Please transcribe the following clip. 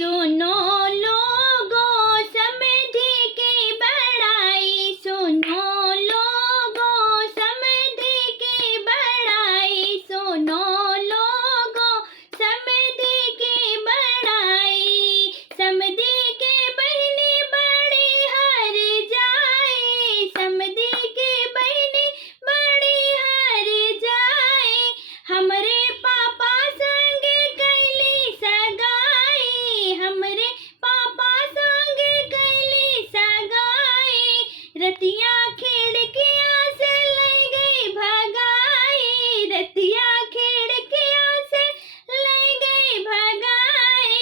सुनो लोगों समधि की बड़ाई, सुनो लोगों समधि की बड़ाई, सुनो लोगों समधि की बड़ाई। समधि के बहिनी बड़ी हर जाई, समधि की बहिनी बड़ी हर जाई। हमरे पापा संगे कैली सगाई, हमरे पापा संगे कैली सगाई। रतिया खिड़किया से ले गई भगाई, रतिया खिड़किया से ले गई भगाई।